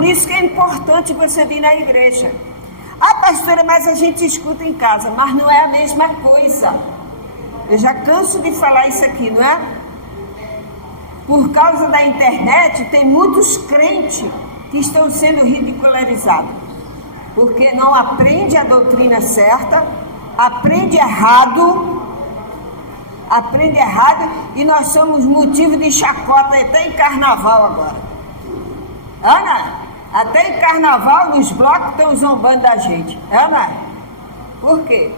por isso que é importante você vir na igreja. Ah, pastora, mas a gente escuta em casa, mas não é a mesma coisa. Eu já canso de falar isso aqui, não é? Por causa da internet, tem muitos crentes que estão sendo ridicularizados, porque não aprende a doutrina certa, aprende errado, e nós somos motivo de chacota até em carnaval agora. Ana, até em carnaval nos blocos estão zombando da gente. Ana, por quê?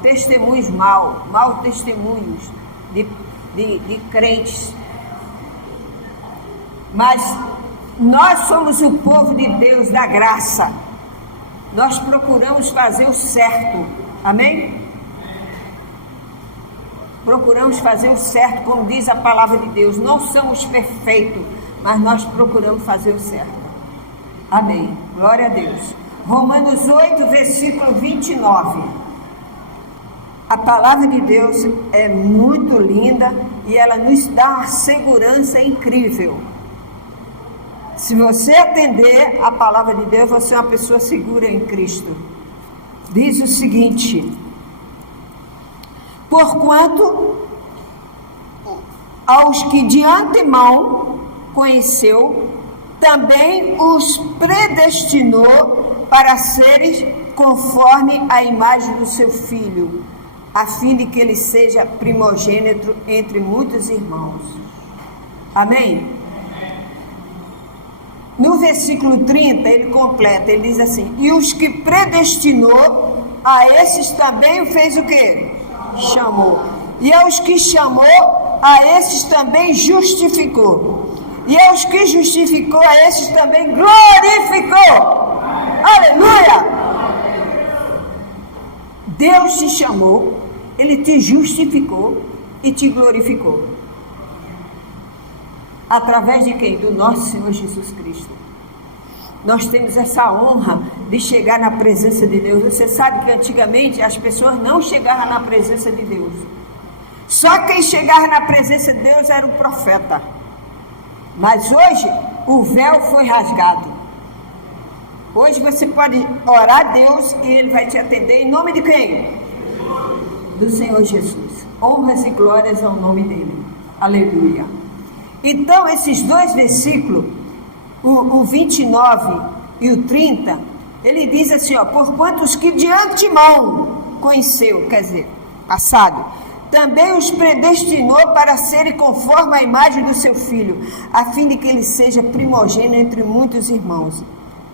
Testemunhos maus testemunhos de crentes. Mas nós somos o povo de Deus, da graça. Nós procuramos fazer o certo. Amém? Procuramos fazer o certo, como diz a palavra de Deus. Não somos perfeitos, mas nós procuramos fazer o certo. Amém. Glória a Deus. Romanos 8, versículo 29. A palavra de Deus é muito linda e ela nos dá uma segurança incrível. Se você atender a palavra de Deus, você é uma pessoa segura em Cristo. Diz o seguinte: porquanto aos que de antemão conheceu, também os predestinou para serem conforme a imagem do seu Filho, a fim de que ele seja primogênito entre muitos irmãos. Amém? No versículo 30, ele completa, ele diz assim: e os que predestinou, a esses também fez o quê? Chamou. E aos que chamou, a esses também justificou. E aos que justificou, a esses também glorificou. Aleluia! Deus te chamou, Ele te justificou e te glorificou. Através de quem? Do nosso Senhor Jesus Cristo. Nós temos essa honra de chegar na presença de Deus. Você sabe que antigamente as pessoas não chegavam na presença de Deus. Só quem chegava na presença de Deus era o profeta. Mas hoje o véu foi rasgado. Hoje você pode orar a Deus e Ele vai te atender em nome de quem? Do Senhor Jesus. Honras e glórias ao nome dEle. Aleluia. Então esses dois versículos, o 29 e o 30, ele diz assim, ó: porquanto os que de antemão conheceu, quer dizer, passado, também os predestinou para serem conforme a imagem do seu Filho, a fim de que ele seja primogênito entre muitos irmãos.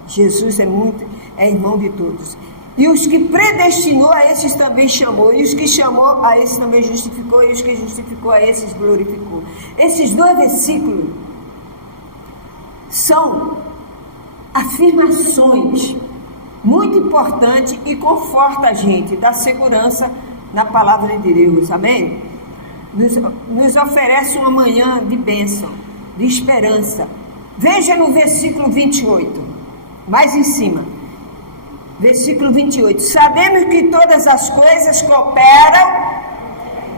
Jesus é irmão de todos. E os que predestinou, a esses também chamou. E os que chamou, a esses também justificou. E os que justificou, a esses glorificou. Esses dois versículos são afirmações muito importantes e conforta a gente, dá segurança na palavra de Deus. Amém? Nos oferece uma manhã de bênção, de esperança. Veja no versículo 28, mais em cima. Versículo 28. Sabemos que todas as coisas cooperam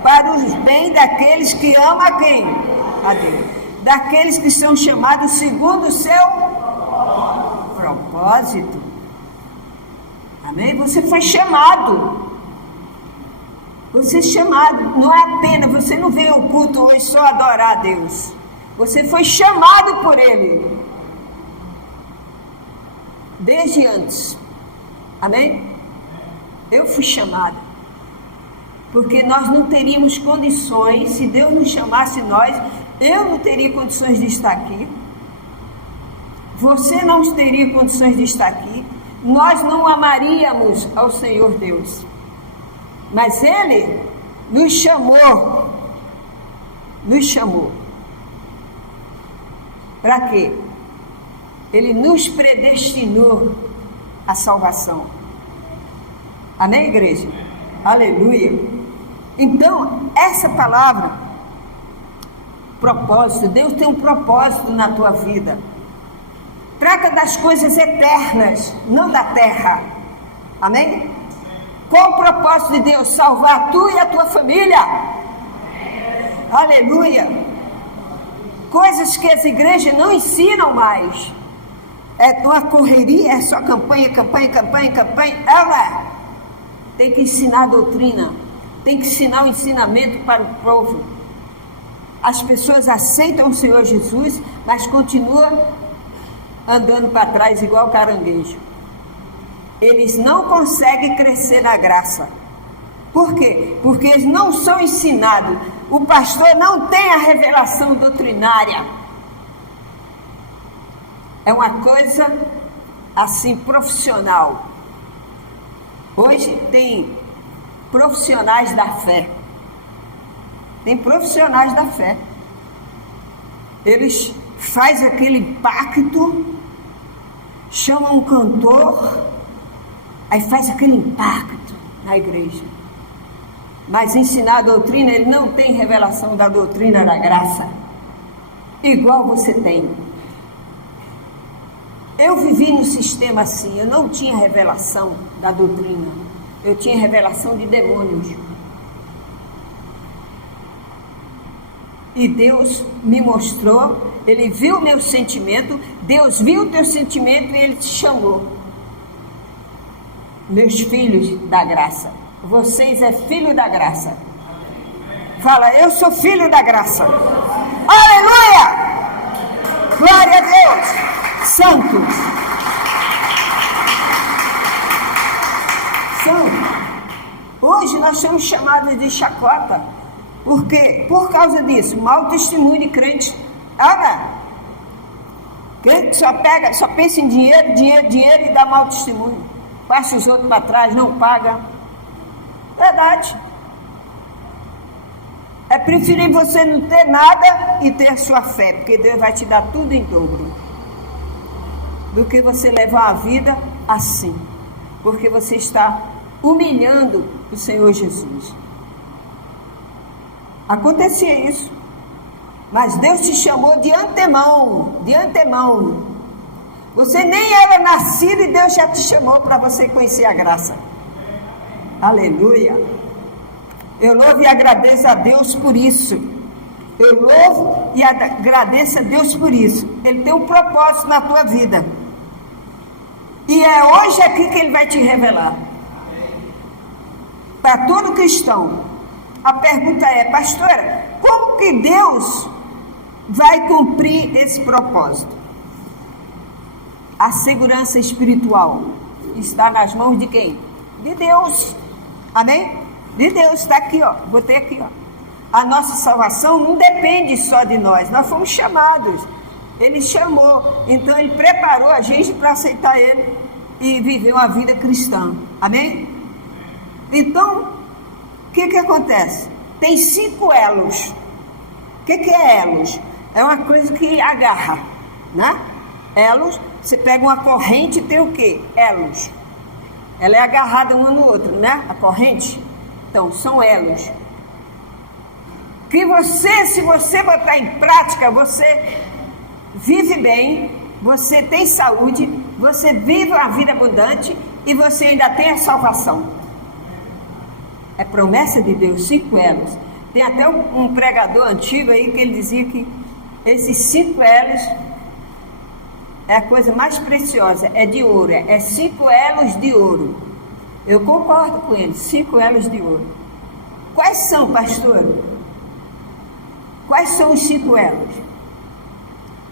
para os bem daqueles que amam a quem? A Deus. Daqueles que são chamados segundo o seu propósito. Amém? Você foi chamado. Você é chamado. Não é apenas, você não veio ao culto hoje só adorar a Deus. Você foi chamado por Ele. Desde antes. Amém? Eu fui chamada. Porque nós não teríamos condições, se Deus nos chamasse nós, eu não teria condições de estar aqui. Você não teria condições de estar aqui. Nós não amaríamos ao Senhor Deus. Mas Ele nos chamou. Nos chamou. Para quê? Ele nos predestinou a salvação. Amém, igreja? Aleluia. Então, essa palavra, propósito, Deus tem um propósito na tua vida. Trata das coisas eternas, não da terra. Amém? Qual o propósito de Deus? Salvar tu e a tua família. Aleluia. Coisas que as igrejas não ensinam mais. É uma correria, é só campanha. Ela tem que ensinar a doutrina, tem que ensinar o ensinamento para o povo. As pessoas aceitam o Senhor Jesus, mas continuam andando para trás igual caranguejo. Eles não conseguem crescer na graça. Por quê? Porque eles não são ensinados. O pastor não tem a revelação doutrinária. É uma coisa assim profissional. Hoje tem profissionais da fé. Tem profissionais da fé. Eles fazem aquele pacto, chamam um cantor, aí faz aquele impacto na igreja. Mas ensinar a doutrina, ele não tem revelação da doutrina da graça. Igual você tem. Eu vivi no sistema assim, eu não tinha revelação da doutrina. Eu tinha revelação de demônios. E Deus me mostrou, Ele viu o meu sentimento, Deus viu o teu sentimento e Ele te chamou. Meus filhos da graça, vocês é filho da graça. Fala, eu sou filho da graça. Aleluia! Glória a Deus! Santos! Hoje nós somos chamados de chacota. Por quê? Por causa disso, mau testemunho de crente. Crente só pensa em dinheiro e dá mau testemunho. Passa os outros para trás, não paga. Verdade. É preferir você não ter nada e ter sua fé, porque Deus vai te dar tudo em dobro, do que você levar a vida assim, porque você está humilhando o Senhor Jesus. Acontecia isso, mas Deus te chamou de antemão. Você nem era nascido e Deus já te chamou para você conhecer a graça. Aleluia! Eu louvo e agradeço a Deus por isso. Eu louvo e agradeço a Deus por isso. Ele tem um propósito na tua vida. E é hoje aqui que Ele vai te revelar. Para todo cristão. A pergunta é, pastora, como que Deus vai cumprir esse propósito? A segurança espiritual está nas mãos de quem? De Deus. Amém? De Deus, está aqui, ó. Botei aqui, ó. A nossa salvação não depende só de nós. Nós fomos chamados. Ele chamou. Então Ele preparou a gente para aceitar Ele e viver uma vida cristã. Amém? Então, o que acontece? Tem 5 elos. O que é elos? É uma coisa que agarra, né? Elos, você pega uma corrente e tem o quê? Elos. Ela é agarrada uma no outro, né? A corrente. Então, são elos. Que você, se você botar em prática, você vive bem, você tem saúde, você vive uma vida abundante e você ainda tem a salvação. É promessa de Deus, 5 elos. Tem até um pregador antigo aí que ele dizia que esses 5 elos é a coisa mais preciosa, é de ouro, é 5 elos de ouro. Eu concordo com ele, 5 elos de ouro. Quais são, pastor? Quais são os 5 elos?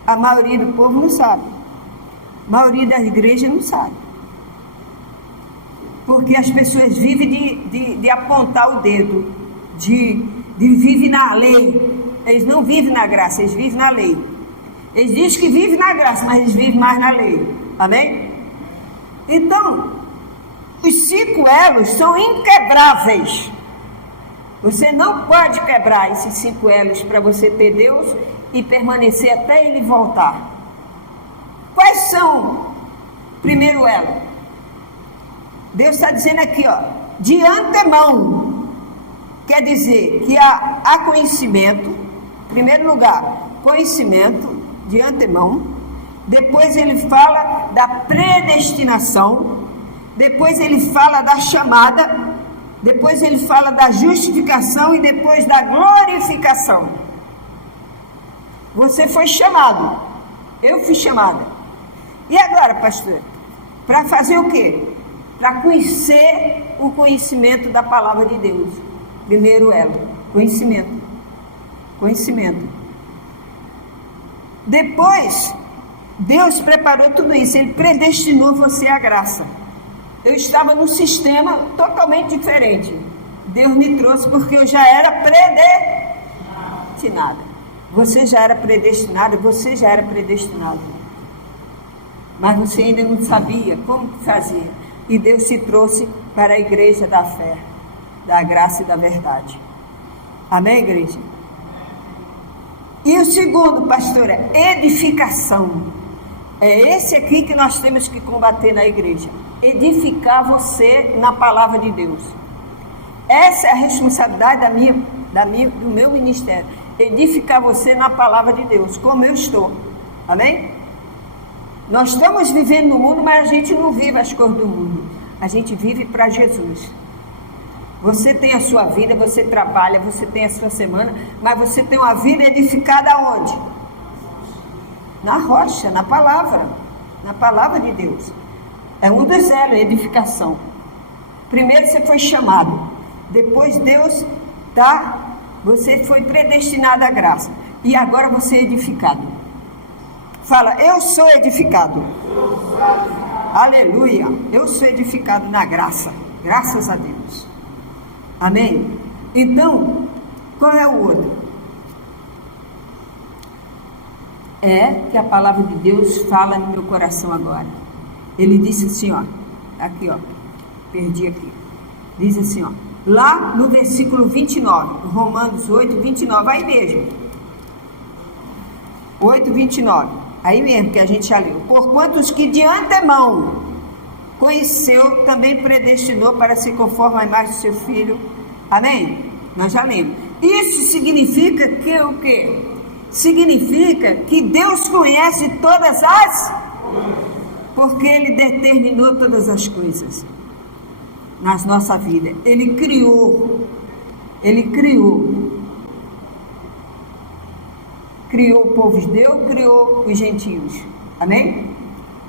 A maioria do povo não sabe. A maioria das igrejas não sabe. Porque as pessoas vivem de apontar o dedo, de viver na lei. Eles não vivem na graça, eles vivem na lei. Eles dizem que vivem na graça, mas eles vivem mais na lei. Amém? Então, os 5 elos são inquebráveis. Você não pode quebrar esses 5 elos para você ter Deus e permanecer até Ele voltar. Quais são? Primeiro elo. Deus está dizendo aqui, ó, de antemão. Quer dizer que há conhecimento, em primeiro lugar, conhecimento de antemão. Depois ele fala da predestinação. Depois ele fala da chamada. Depois ele fala da justificação e depois da glorificação. Você foi chamado. Eu fui chamada. E agora, pastor? Para fazer o quê? Para conhecer o conhecimento da palavra de Deus. Primeiro elo, conhecimento. Conhecimento. Depois, Deus preparou tudo isso. Ele predestinou você à graça. Eu estava num sistema totalmente diferente. Deus me trouxe porque eu já era predestinada. Você já era predestinado, você já era predestinado. Mas você ainda não sabia como fazia. E Deus te trouxe para a igreja da fé, da graça e da verdade. Amém, igreja? E o segundo, pastor, é edificação. É esse aqui que nós temos que combater na igreja. Edificar você na palavra de Deus. Essa é a responsabilidade do meu ministério. Edificar você na palavra de Deus, como eu estou. Amém? Nós estamos vivendo no mundo, mas a gente não vive as coisas do mundo. A gente vive para Jesus. Você tem a sua vida, você trabalha, você tem a sua semana, mas você tem uma vida edificada onde? Na rocha, na palavra de Deus. É um dos elos, edificação. Primeiro você foi chamado, depois Deus você foi predestinado à graça, e agora você é edificado. Fala, eu sou edificado. Aleluia, eu sou edificado na graça, graças a Deus. Amém? Então, qual é o outro? É que a palavra de Deus fala no meu coração agora. Ele disse assim, ó, aqui ó, perdi aqui. Diz assim, ó, lá no versículo 29, Romanos 8, 29, aí mesmo. 8, 29, aí mesmo que a gente já leu. Porquanto os que de antemão conheceu, também predestinou para se conformar à imagem do seu filho. Amém? Nós já lemos. Isso significa que o quê? Significa que Deus conhece todas as coisas. Porque Ele determinou todas as coisas na nossa vida. Ele criou o povo judeu, criou os gentios. Amém?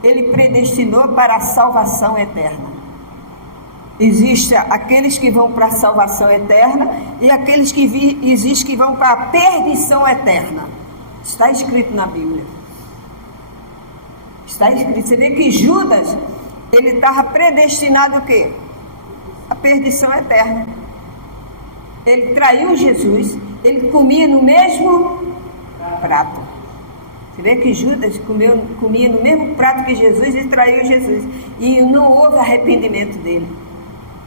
Ele predestinou para a salvação eterna. Existem aqueles que vão para a salvação eterna e aqueles que vão para a perdição eterna. Está escrito na Bíblia. Está escrito. Você vê que Judas, ele estava predestinado o quê? A perdição eterna. Ele traiu Jesus, ele comia no mesmo prato. Você vê que Judas comia no mesmo prato que Jesus e traiu Jesus. E não houve arrependimento dele.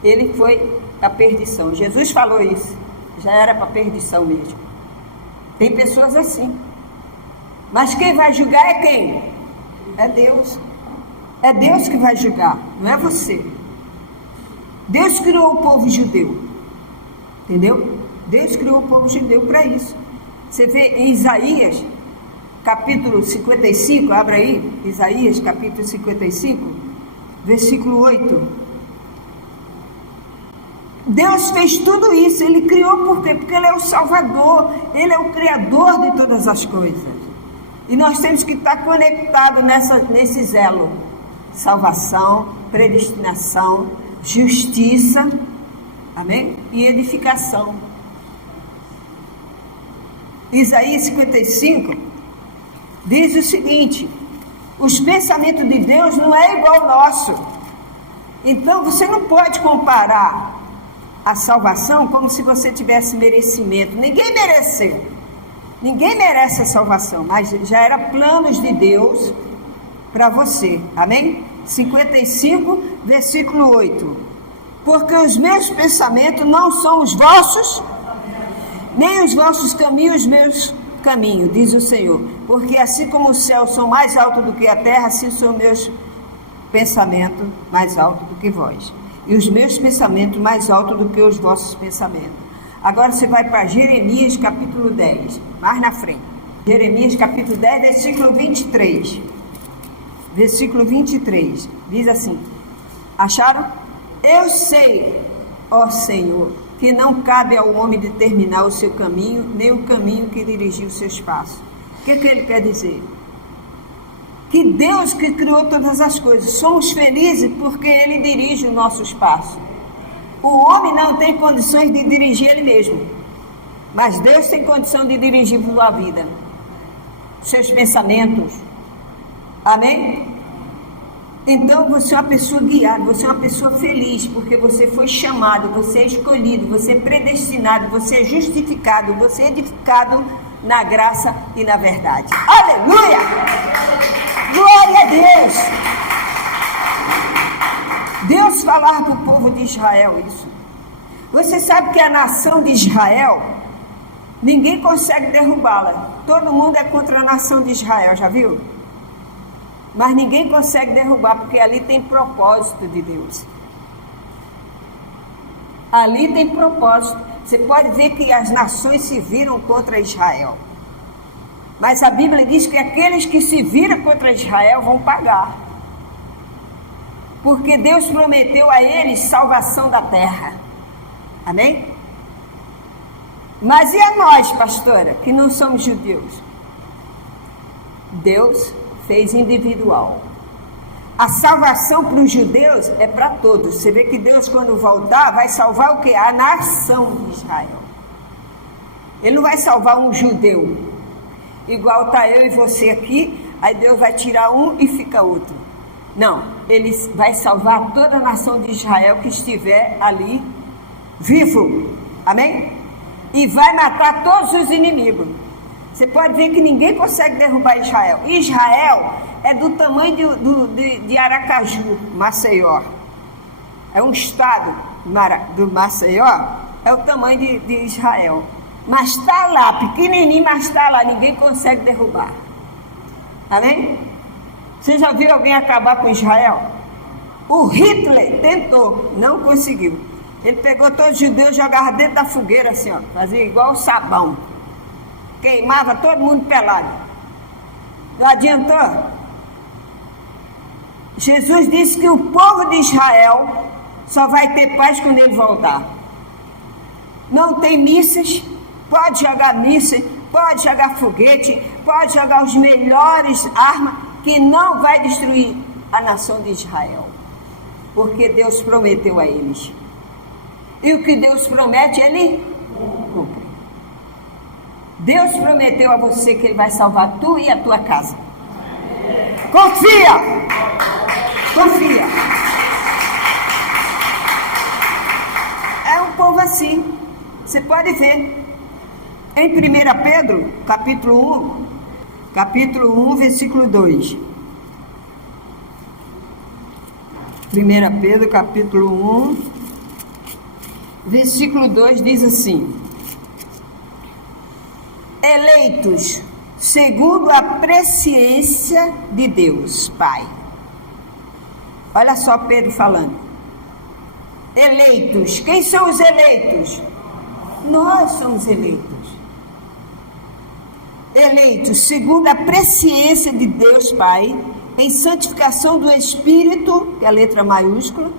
Ele foi a perdição. Jesus falou isso. Já era para perdição mesmo. Tem pessoas assim. Mas quem vai julgar é quem? É Deus. É Deus que vai julgar, não é você. Deus criou o povo judeu. Entendeu? Deus criou o povo judeu para isso. Você vê em Isaías, capítulo 55, abra aí, Isaías, capítulo 55, versículo 8. Deus fez tudo isso, Ele criou por quê? Porque Ele é o Salvador, Ele é o Criador de todas as coisas. E nós temos que estar conectados nesse elo. Salvação, predestinação, justiça, amém? E edificação. Isaías 55 diz o seguinte: os pensamentos de Deus não é igual ao nosso. Então você não pode comparar a salvação como se você tivesse merecimento. Ninguém mereceu. Ninguém merece a salvação, mas já era planos de Deus para você. Amém? 55, versículo 8. Porque os meus pensamentos não são os vossos, nem os vossos caminhos, os meus caminhos, diz o Senhor. Porque assim como os céus são mais altos do que a terra, assim são meus pensamentos mais altos do que vós. E os meus pensamentos mais altos do que os vossos pensamentos. Agora você vai para Jeremias capítulo 10, mais na frente. Jeremias capítulo 10, versículo 23. Versículo 23, diz assim: acharam? Eu sei, ó Senhor, que não cabe ao homem determinar o seu caminho, nem o caminho que dirigiu os seus passos. O que ele quer dizer? que Deus que criou todas as coisas. Somos felizes porque Ele dirige o nosso espaço. O homem não tem condições de dirigir ele mesmo, mas Deus tem condição de dirigir a sua vida, seus pensamentos. Amém? Então você é uma pessoa guiada, você é uma pessoa feliz, porque você foi chamado, você é escolhido, você é predestinado, você é justificado, você é edificado na graça e na verdade. Aleluia! Glória a Deus! Deus falava para o povo de Israel isso. Você sabe que a nação de Israel, ninguém consegue derrubá-la. Todo mundo é contra a nação de Israel, já viu? Mas ninguém consegue derrubar, porque ali tem propósito de Deus. Ali tem propósito. Você pode ver que as nações se viram contra Israel. Mas a Bíblia diz que aqueles que se viram contra Israel vão pagar. Porque Deus prometeu a eles salvação da terra. Amém? Mas e a nós, pastora, que não somos judeus? Deus fez individual. A salvação para os judeus é para todos. Você vê que Deus, quando voltar, vai salvar o quê? A nação de Israel. Ele não vai salvar um judeu. Igual está eu e você aqui, aí Deus vai tirar um e fica outro. Não, Ele vai salvar toda a nação de Israel que estiver ali vivo. Amém? E vai matar todos os inimigos. Você pode ver que ninguém consegue derrubar Israel. Israel é do tamanho de Aracaju, Maceió. É um estado do Maceió, é o tamanho de Israel. Mas está lá, pequenininho, mas está lá, ninguém consegue derrubar. Amém? Você já viu alguém acabar com Israel? O Hitler tentou, não conseguiu. Ele pegou todos os judeus e jogava dentro da fogueira assim, ó, fazia igual sabão. Queimava todo mundo pelado. Não adiantou? Jesus disse que o povo de Israel só vai ter paz quando ele voltar. Não tem mísseis, pode jogar mísseis, pode jogar foguete, pode jogar os melhores armas, que não vai destruir a nação de Israel. Porque Deus prometeu a eles. E o que Deus promete, Ele cumpre. Deus prometeu a você que Ele vai salvar tu e a tua casa. Confia! Confia! É um povo assim. Você pode ver. Em 1 Pedro, capítulo 1, versículo 2. 1 Pedro, capítulo 1, versículo 2 diz assim: eleitos segundo a presciência de Deus, Pai. Olha só Pedro falando. Eleitos. Quem são os eleitos? Nós somos eleitos. Eleitos segundo a presciência de Deus, Pai, em santificação do Espírito, que é a letra maiúscula,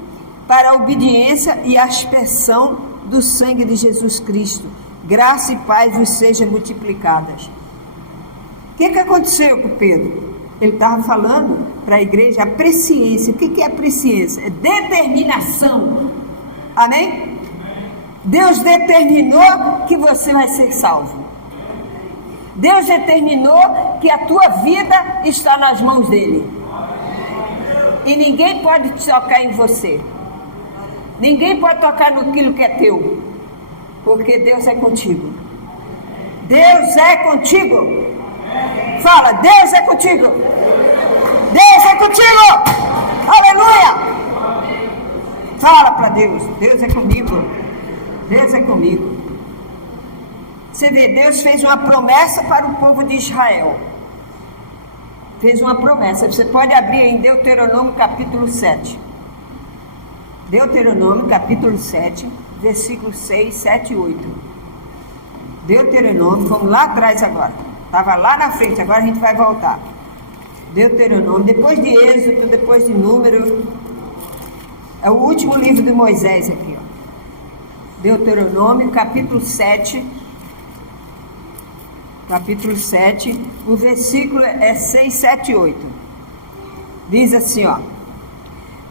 para a obediência e a aspersão do sangue de Jesus Cristo. Graça e paz vos sejam multiplicadas. O que aconteceu com Pedro? Ele estava falando para a igreja a presciência. O que é a presciência? É determinação. Amém? Deus determinou que você vai ser salvo. Deus determinou que a tua vida está nas mãos dele. E ninguém pode tocar em você. Ninguém pode tocar naquilo que é teu. Porque Deus é contigo. Deus é contigo. Fala, Deus é contigo. Deus é contigo. Aleluia. Fala para Deus, Deus é comigo. Deus é comigo. Você vê, Deus fez uma promessa para o povo de Israel. Fez uma promessa. Você pode abrir em Deuteronômio capítulo 7. Deuteronômio capítulo 7, versículos 6, 7 e 8. Deuteronômio, vamos lá atrás agora. Estava lá na frente, agora a gente vai voltar. Deuteronômio, depois de Êxodo, depois de Número. É o último livro de Moisés aqui, ó. Deuteronômio capítulo 7. Capítulo 7, o versículo é 6, 7 e 8. Diz assim, ó.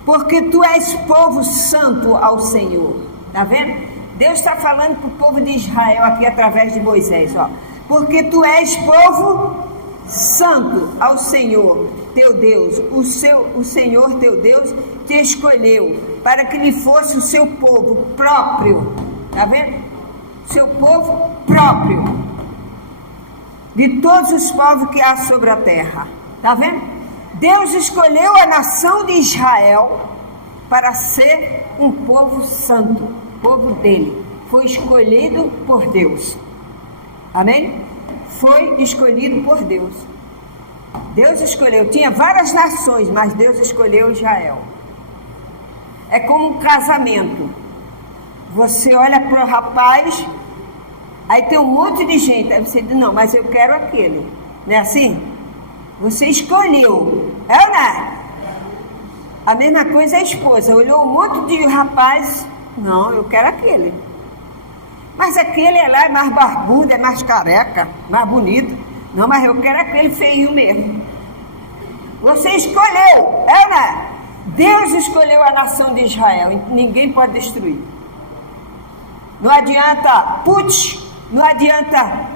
Porque tu és povo santo ao Senhor. Tá vendo? Deus está falando para o povo de Israel aqui através de Moisés, ó. Porque tu és povo santo ao Senhor teu Deus. O Senhor teu Deus te escolheu para que lhe fosse o seu povo próprio. Tá vendo? Seu povo próprio. De todos os povos que há sobre a terra. Tá vendo? Deus escolheu a nação de Israel para ser um povo santo, povo dele. Foi escolhido por Deus. Amém? Foi escolhido por Deus. Deus escolheu. Tinha várias nações, mas Deus escolheu Israel. É como um casamento. Você olha para o rapaz, aí tem um monte de gente. Aí você diz, não, mas eu quero aquele. Não é assim? Você escolheu. É ou não é? A mesma coisa a esposa. Olhou um monte de rapaz. Não, eu quero aquele. Mas aquele é lá, é mais barbudo, é mais careca, mais bonito. Não, mas eu quero aquele feio mesmo. Você escolheu. É ou não é? Deus escolheu a nação de Israel. Ninguém pode destruir. Não adianta Putin, não adianta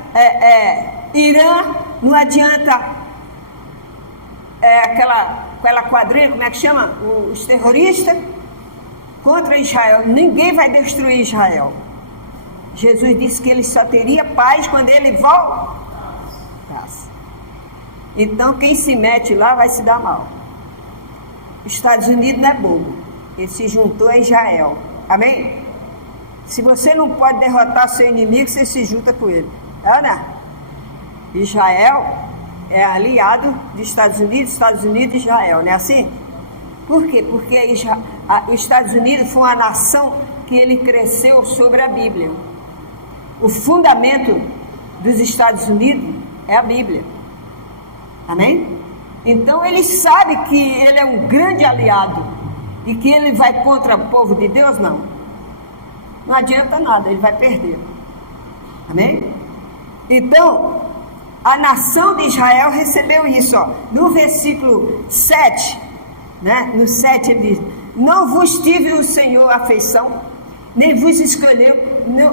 Irã, não adianta aquela quadrilha, como é que chama? Os terroristas contra Israel. Ninguém vai destruir Israel. Jesus disse que ele só teria paz quando ele voltasse. Então quem se mete lá vai se dar mal. Os Estados Unidos não é bobo. Ele se juntou a Israel. Amém? Se você não pode derrotar seu inimigo, você se junta com ele. É, né? Israel é aliado dos Estados Unidos e Israel, não é assim? Por quê? Porque os Estados Unidos foi uma nação que ele cresceu sobre a Bíblia. O fundamento dos Estados Unidos é a Bíblia. Amém? Então ele sabe que ele é um grande aliado e que ele vai contra o povo de Deus, não. Não adianta nada, ele vai perder. Amém? Então, a nação de Israel recebeu isso, ó. No versículo 7, né? No 7 ele diz: não vos tive o Senhor afeição, nem vos escolheu,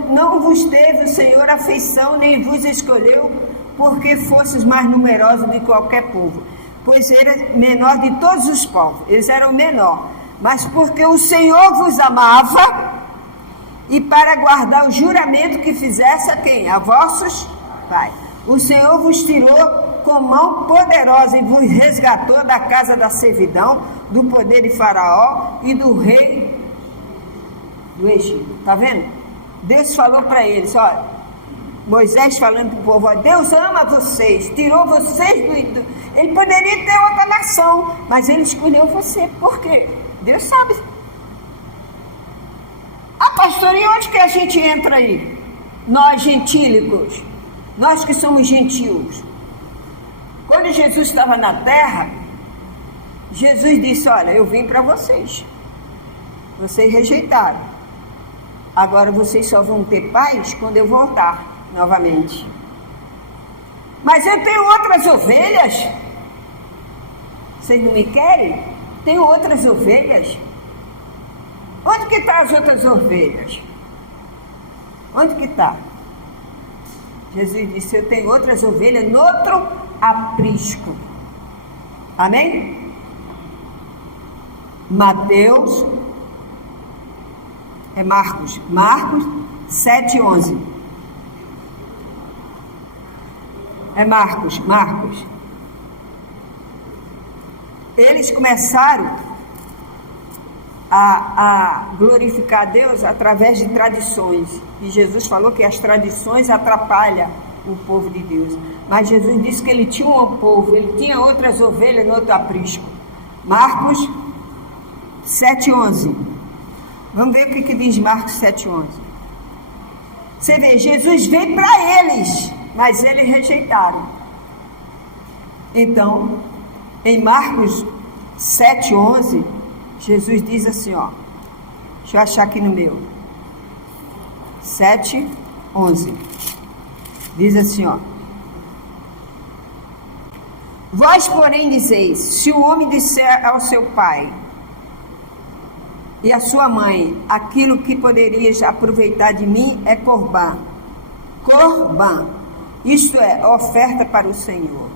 não vos teve o Senhor afeição, nem vos escolheu, porque fosses mais numerosos de qualquer povo, pois era menor de todos os povos, eles eram menor, mas porque o Senhor vos amava, e para guardar o juramento que fizesse a quem? A vossos pais. O Senhor vos tirou com mão poderosa e vos resgatou da casa da servidão, do poder de Faraó e do rei do Egito. Está vendo? Deus falou para eles, olha, Moisés falando para o povo, ó, Deus ama vocês, tirou vocês do... Ele poderia ter outra nação, mas ele escolheu você. Por quê? Deus sabe. Ah, pastor, e onde que a gente entra aí? Nós gentílicos, nós que somos gentios. Quando Jesus estava na terra, Jesus disse, olha, eu vim para vocês. Vocês rejeitaram. Agora vocês só vão ter paz quando eu voltar novamente. Mas eu tenho outras ovelhas. Vocês não me querem? Tenho outras ovelhas. Onde que estão as outras ovelhas? Onde que está? Jesus disse, eu tenho outras ovelhas no outro aprisco. Amém? Mateus, Marcos 7:11. Marcos. Eles começaram a glorificar a Deus através de tradições. E Jesus falou que as tradições atrapalham o povo de Deus. Mas Jesus disse que ele tinha um povo, ele tinha outras ovelhas no outro aprisco. Marcos 7:11. Vamos ver o que diz Marcos 7:11. Você vê, Jesus veio para eles, mas eles rejeitaram. Então, em Marcos 7:11, Jesus diz assim, ó. Deixa eu achar aqui no meu. 7:11. Diz assim, ó. Vós, porém, dizeis: se o homem disser ao seu pai e à sua mãe, aquilo que poderias aproveitar de mim é corbã. Corbã, isto é, oferta para o Senhor.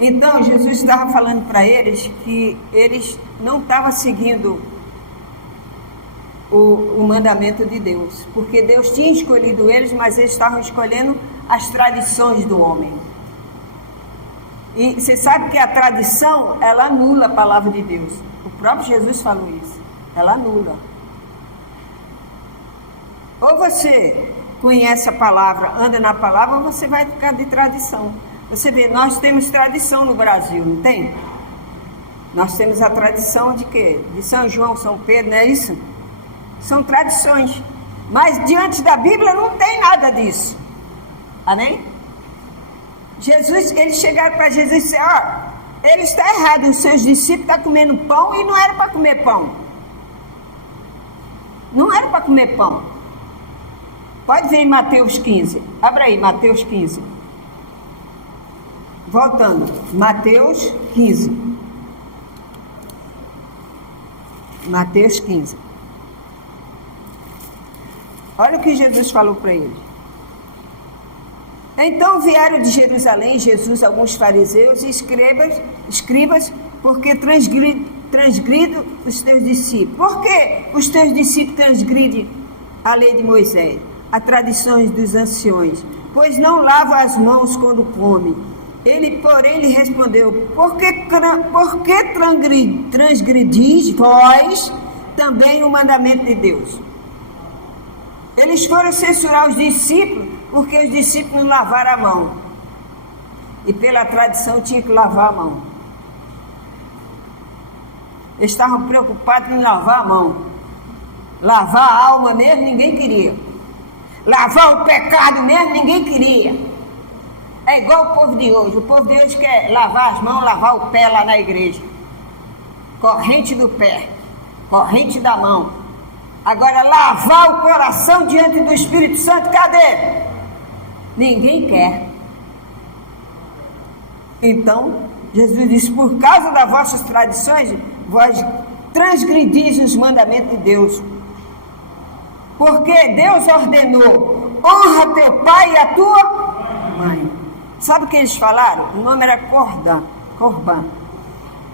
Então, Jesus estava falando para eles que eles não estavam seguindo o mandamento de Deus, porque Deus tinha escolhido eles, mas eles estavam escolhendo as tradições do homem. E você sabe que a tradição, ela anula a palavra de Deus. O próprio Jesus falou isso. Ela anula. Ou você conhece a palavra, anda na palavra, ou você vai ficar de tradição. Você vê, nós temos tradição no Brasil, não tem? Nós temos a tradição de quê? De São João, São Pedro, não é isso? São tradições. Mas diante da Bíblia não tem nada disso. Amém? Jesus, eles chegaram para Jesus e disseram: ó, ele está errado, os seus discípulos estão comendo pão e não era para comer pão. Não era para comer pão. Pode ver em Mateus 15. Abra aí, Mateus 15. Voltando, Mateus 15. Mateus 15. Olha o que Jesus falou para eles. Então vieram de Jerusalém, Jesus, alguns fariseus e escribas, porque transgridem os teus discípulos. Por que os teus discípulos transgridem a lei de Moisés, as tradições dos anciões? Pois não lavam as mãos quando comem. Ele, porém, lhe respondeu: por que transgredis vós também o mandamento de Deus? Eles foram censurar os discípulos, porque os discípulos não lavaram a mão. E pela tradição tinha que lavar a mão. Eles estavam preocupados em lavar a mão. Lavar a alma mesmo, ninguém queria. Lavar o pecado mesmo, ninguém queria. É igual o povo de hoje. O povo de hoje quer lavar as mãos, lavar o pé lá na igreja. Corrente do pé, corrente da mão. Agora, lavar o coração diante do Espírito Santo, cadê? Ninguém quer. Então, Jesus disse: por causa das vossas tradições, vós transgredis os mandamentos de Deus. Porque Deus ordenou: honra teu pai e a tua mãe. Sabe o que eles falaram? O nome era Corbã.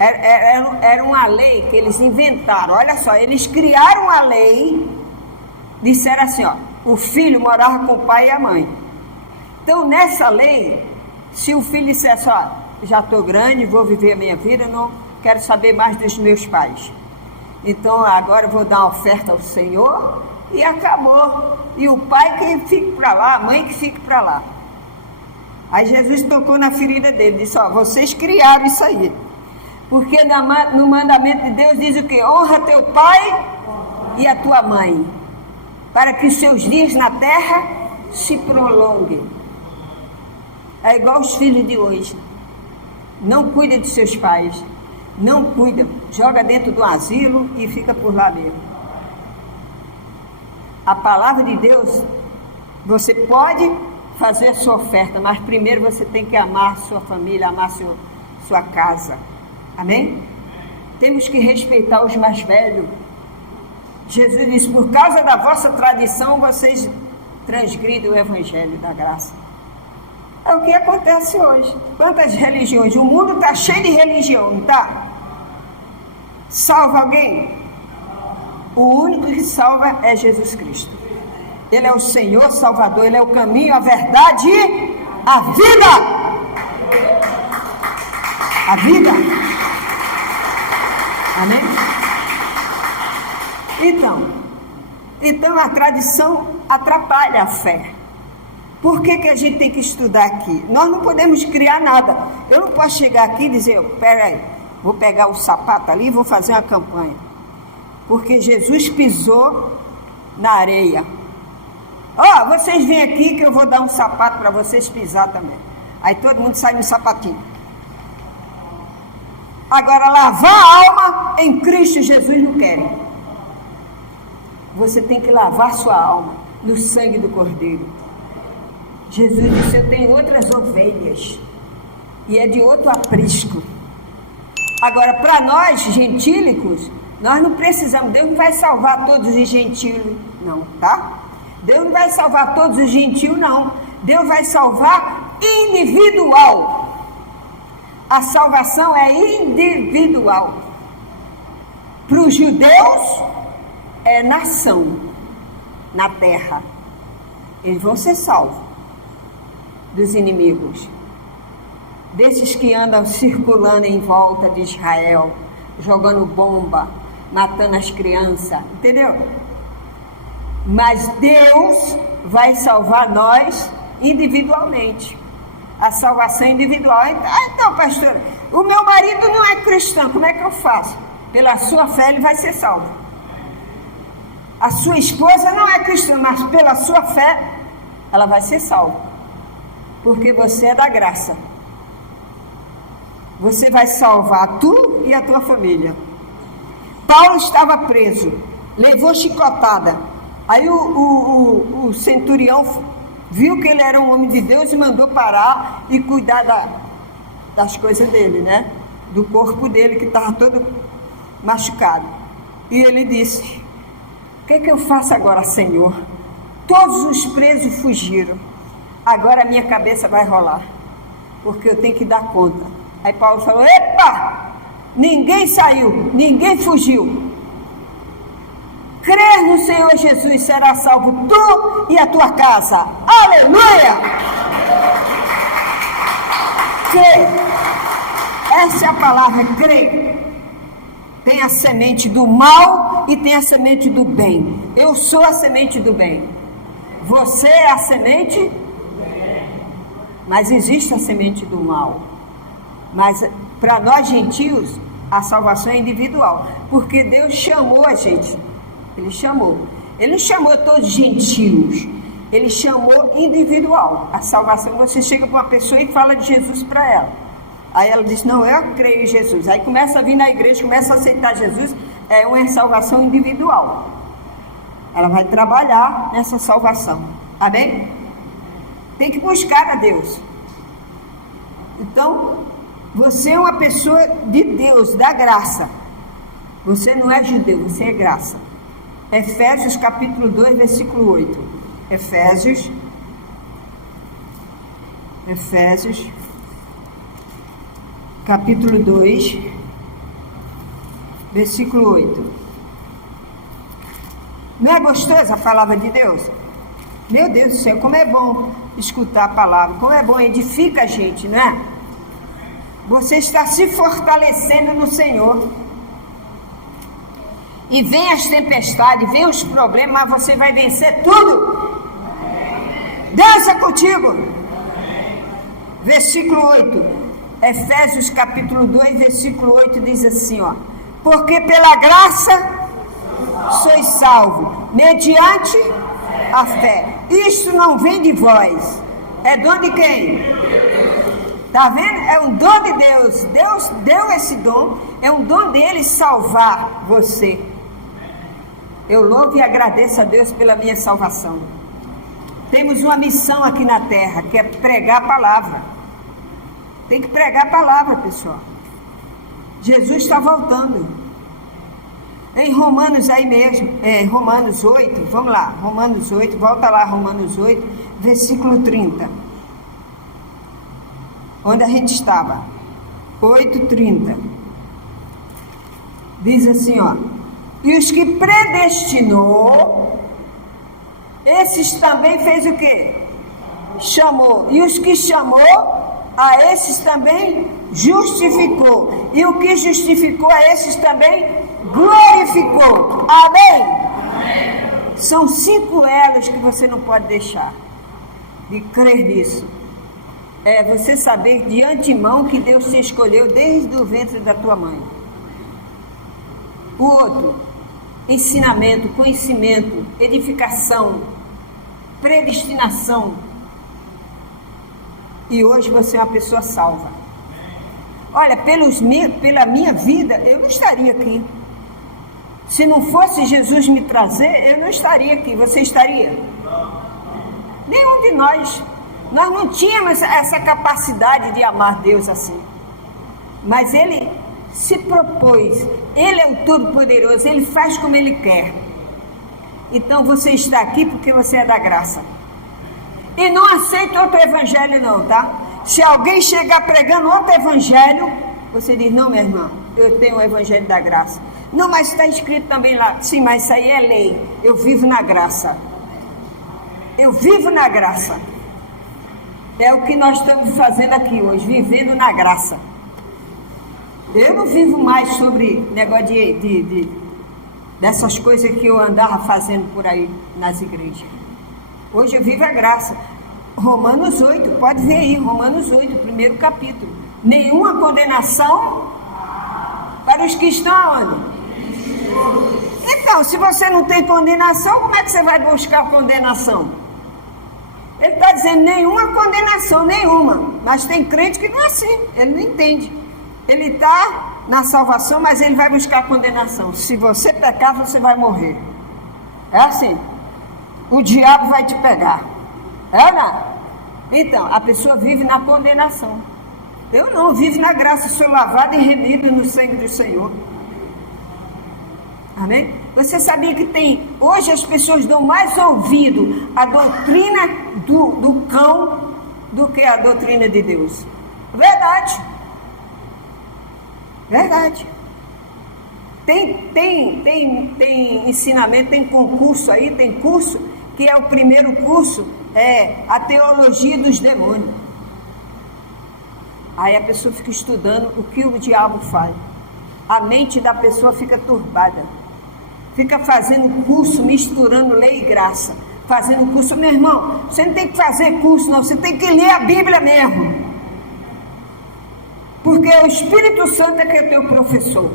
Era uma lei que eles inventaram. Olha só, eles criaram a lei, disseram assim, ó: o filho morava com o pai e a mãe. Então, nessa lei, se o filho dissesse: ó, já estou grande, vou viver a minha vida, não quero saber mais dos meus pais, então agora eu vou dar uma oferta ao Senhor, e acabou. E o pai que fique para lá, a mãe que fique para lá. Aí Jesus tocou na ferida dele, disse: ó, vocês criaram isso aí. Porque no mandamento de Deus diz o quê? Honra teu pai e a tua mãe, para que os seus dias na terra se prolonguem. É igual os filhos de hoje. Não cuida de seus pais. Não cuida. Joga dentro do asilo e fica por lá mesmo. A palavra de Deus, você pode fazer a sua oferta, mas primeiro você tem que amar sua família, amar sua casa. Amém? Temos que respeitar os mais velhos. Jesus disse: por causa da vossa tradição, vocês transgridem o evangelho da graça. É o que acontece hoje. Quantas religiões? O mundo está cheio de religião, não está? Salva alguém? O único que salva é Jesus Cristo. Ele é o Senhor Salvador, Ele é o caminho, a verdade e a vida. A vida. Amém? Então a tradição atrapalha a fé. Por que a gente tem que estudar aqui? Nós não podemos criar nada. Eu não posso chegar aqui e dizer: peraí, vou pegar o sapato ali e vou fazer uma campanha. Porque Jesus pisou na areia. Ó, vocês vêm aqui que eu vou dar um sapato para vocês pisar também. Aí todo mundo sai no sapatinho. Agora, lavar a alma em Cristo Jesus não querem. Você tem que lavar sua alma no sangue do Cordeiro. Jesus disse: eu tenho outras ovelhas. e é de outro aprisco. Agora, para nós, gentílicos, nós não precisamos, Deus não vai salvar todos os gentios, não, tá? Deus não vai salvar todos os gentios, não. Deus vai salvar individual. A salvação é individual. Para os judeus, é nação na terra. Eles vão ser salvos dos inimigos, desses que andam circulando em volta de Israel, jogando bomba, matando as crianças, entendeu? Mas Deus vai salvar nós individualmente. A salvação individual. Então, pastora, o meu marido não é cristão, como é que eu faço? Pela sua fé ele vai ser salvo. A sua esposa não é cristã, mas pela sua fé ela vai ser salva. Porque você é da graça. Você vai salvar tu e a tua família. Paulo estava preso, levou chicotada. Aí o centurião viu que ele era um homem de Deus e mandou parar e cuidar das coisas dele, né? Do corpo dele que estava todo machucado. E ele disse: o que é que eu faço agora, Senhor? Todos os presos fugiram. Agora a minha cabeça vai rolar, porque eu tenho que dar conta. Aí Paulo falou: epa! Ninguém saiu, ninguém fugiu. Crer no Senhor Jesus, será salvo tu e a tua casa. Aleluia! Crer. Essa é a palavra, crer. Tem a semente do mal e tem a semente do bem. Eu sou a semente do bem. Você é a semente do bem. Mas existe a semente do mal. Mas para nós gentios, a salvação é individual. Porque Deus chamou a gente. Ele chamou. Ele não chamou todos gentios. Ele chamou individual. A salvação, você chega para uma pessoa e fala de Jesus para ela. Aí ela diz: não, eu creio em Jesus. Aí começa a vir na igreja, começa a aceitar Jesus. É uma salvação individual. Ela vai trabalhar nessa salvação. Amém? Tem que buscar a Deus. Então, você é uma pessoa de Deus, da graça. Você não é judeu, você é graça. Efésios capítulo 2, versículo 8. Efésios capítulo 2, versículo 8. Não é gostosa a palavra de Deus? Meu Deus do céu, como é bom escutar a palavra, como é bom, edifica a gente, não é? Você está se fortalecendo no Senhor. E vem as tempestades, vem os problemas, mas você vai vencer tudo. Deus é contigo. Versículo 8. Efésios capítulo 2, versículo 8 diz assim, ó: porque pela graça sois salvos, mediante a fé. Isto não vem de vós. É dom de quem? Está vendo? É um dom de Deus. Deus deu esse dom. É um dom dele salvar você. Eu louvo e agradeço a Deus pela minha salvação. Temos uma missão aqui na terra, que é pregar a palavra. Tem que pregar a palavra, pessoal. Jesus está voltando. Em Romanos aí mesmo, Romanos 8, vamos lá, Romanos 8, volta lá, Romanos 8, versículo 30. Onde a gente estava? 8:30. Diz assim, ó: e os que predestinou, esses também fez o quê? Chamou. E os que chamou, a esses também justificou. E o que justificou, a esses também glorificou. Amém? Amém. São 5 elos que você não pode deixar de crer nisso. É você saber de antemão que Deus te escolheu desde o ventre da tua mãe. O outro, ensinamento, conhecimento, edificação, predestinação. E hoje você é uma pessoa salva. Olha, pela minha vida, eu não estaria aqui. Se não fosse Jesus me trazer, eu não estaria aqui. Você estaria? Nenhum de nós. Nós não tínhamos essa capacidade de amar Deus assim. Mas Ele se propôs. Ele é o Todo-Poderoso. Ele faz como Ele quer. Então você está aqui porque você é da graça. E não aceita outro evangelho não, tá? Se alguém chegar pregando outro evangelho, você diz, não, minha irmã, eu tenho o evangelho da graça. Não, mas está escrito também lá. Sim, mas isso aí é lei. Eu vivo na graça. Eu vivo na graça. É o que nós estamos fazendo aqui hoje, vivendo na graça. Eu não vivo mais sobre negócio dessas coisas que eu andava fazendo por aí nas igrejas. Hoje eu vivo a graça. Romanos 8, pode ver aí, Romanos 8, primeiro capítulo. Nenhuma condenação para os que estão aonde? Então, se você não tem condenação, como é que você vai buscar condenação? Ele está dizendo nenhuma condenação, nenhuma. Mas tem crente que não é assim, ele não entende. Ele está na salvação, mas ele vai buscar condenação. Se você pecar, você vai morrer. É assim. O diabo vai te pegar. É, não? Então, a pessoa vive na condenação. Eu não, vivo na graça, sou lavado e remido no sangue do Senhor. Amém? Você sabia que tem... Hoje as pessoas dão mais ouvido à doutrina do cão do que à doutrina de Deus. Verdade. Verdade. Tem ensinamento, tem concurso aí, tem curso, que é o primeiro curso, é a teologia dos demônios. Aí a pessoa fica estudando o que o diabo faz. A mente da pessoa fica turbada. Fica fazendo curso, misturando lei e graça. Fazendo curso. Meu irmão, você não tem que fazer curso não, você tem que ler a Bíblia mesmo. Porque o Espírito Santo é que é teu professor.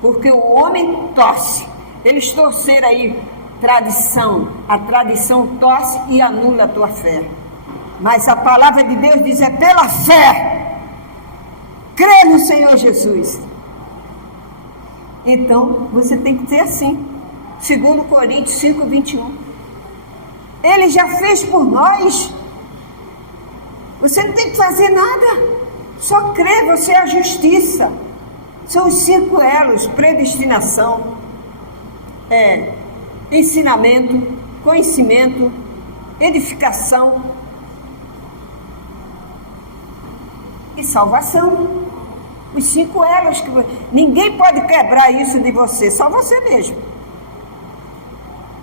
Porque o homem torce. Eles torceram aí tradição. A tradição torce e anula a tua fé. Mas a palavra de Deus diz, é pela fé. Crê no Senhor Jesus. Então, você tem que ser assim. 2 Coríntios 5, 21. Ele já fez por nós. Você não tem que fazer nada. Só crer, você é a justiça. São os 5 elos: predestinação, ensinamento, conhecimento, edificação e salvação. Os 5 elos que ninguém pode quebrar isso de você, só você mesmo.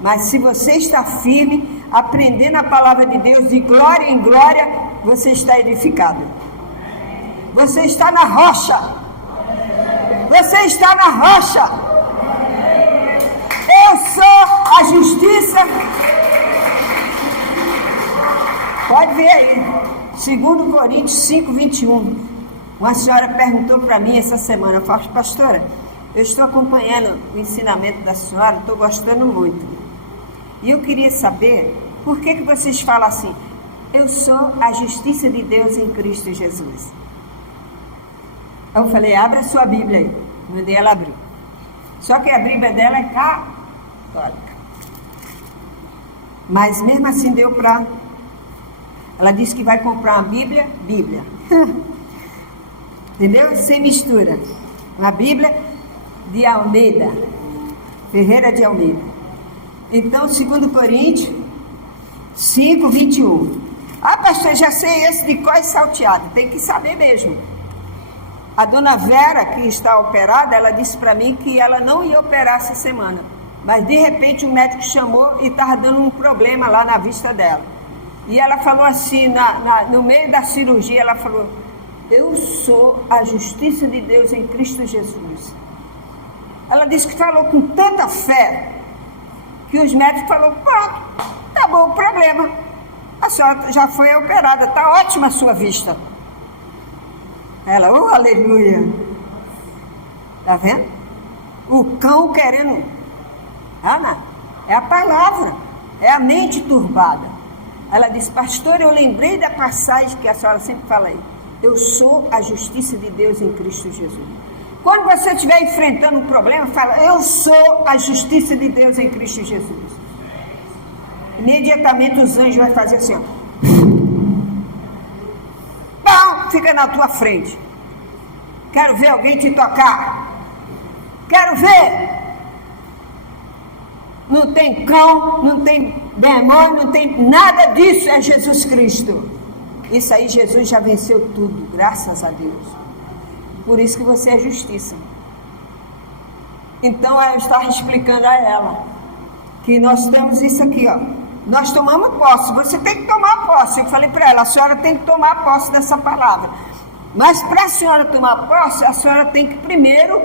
Mas se você está firme, aprendendo a palavra de Deus de glória em glória, você está edificado. Você está na rocha. Você está na rocha. Eu sou a justiça. Pode ver aí. 2 Coríntios 5, 21. Uma senhora perguntou para mim essa semana, eu falei, pastora, eu estou acompanhando o ensinamento da senhora, estou gostando muito. E eu queria saber, por que vocês falam assim, eu sou a justiça de Deus em Cristo Jesus? Eu falei, abre a sua Bíblia aí. Mandei ela abrir. Só que a Bíblia dela é católica. Mas mesmo assim deu para... Ela disse que vai comprar uma Bíblia. Entendeu? Sem mistura. Uma Bíblia de Almeida. Ferreira de Almeida. Então, 2 Coríntios 5, 21. Ah, pastor, já sei esse de cor e salteado. Tem que saber mesmo. A dona Vera, que está operada, ela disse para mim que ela não ia operar essa semana. Mas, de repente, o médico chamou e estava dando um problema lá na vista dela. E ela falou assim, no meio da cirurgia, ela falou, eu sou a justiça de Deus em Cristo Jesus. Ela disse que falou com tanta fé, que os médicos falaram, pronto, acabou o problema. A senhora já foi operada, está ótima a sua vista. Ela, oh, aleluia. Está vendo? O cão querendo... Ana, é a palavra, é a mente turbada. Ela disse, pastor, eu lembrei da passagem que a senhora sempre fala aí. Eu sou a justiça de Deus em Cristo Jesus. Quando você estiver enfrentando um problema, fala, eu sou a justiça de Deus em Cristo Jesus. imediatamente os anjos vão fazer assim, ó. Pão, fica na tua frente. Quero ver alguém te tocar. Quero ver. Não tem cão, não tem demônio, não tem nada disso, é Jesus Cristo. Isso aí Jesus já venceu tudo, graças a Deus. Por isso que você é justiça. Então eu estava explicando a ela que nós temos isso aqui, ó. Nós tomamos posse, você tem que tomar posse. Eu falei para ela, a senhora tem que tomar posse dessa palavra. Mas para a senhora tomar posse, a senhora tem que primeiro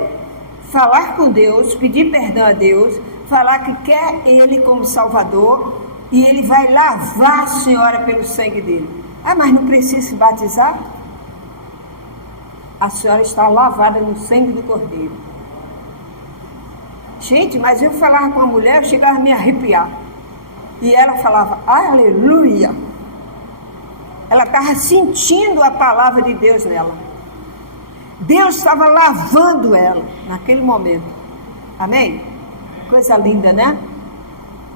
falar com Deus, pedir perdão a Deus, falar que quer Ele como Salvador e Ele vai lavar a senhora pelo sangue dele. Ah, mas não precisa se batizar? A senhora está lavada no sangue do Cordeiro. Gente, mas eu falava com a mulher, eu chegava a me arrepiar. E ela falava, aleluia. Ela estava sentindo a palavra de Deus nela. Deus estava lavando ela naquele momento. Amém? Coisa linda, né?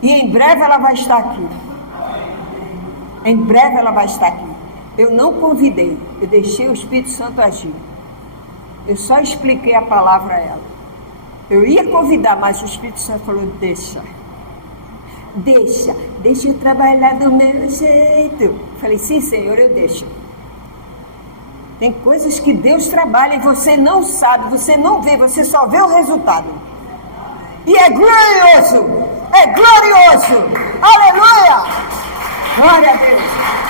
E em breve ela vai estar aqui. Em breve ela vai estar aqui. Eu não convidei, eu deixei o Espírito Santo agir. Eu só expliquei a palavra a ela. Eu ia convidar, mas o Espírito Santo falou, deixa eu trabalhar do meu jeito. Falei, sim, Senhor, eu deixo. Tem coisas que Deus trabalha e você não sabe, você não vê, você só vê o resultado. E é glorioso, aleluia, glória a Deus.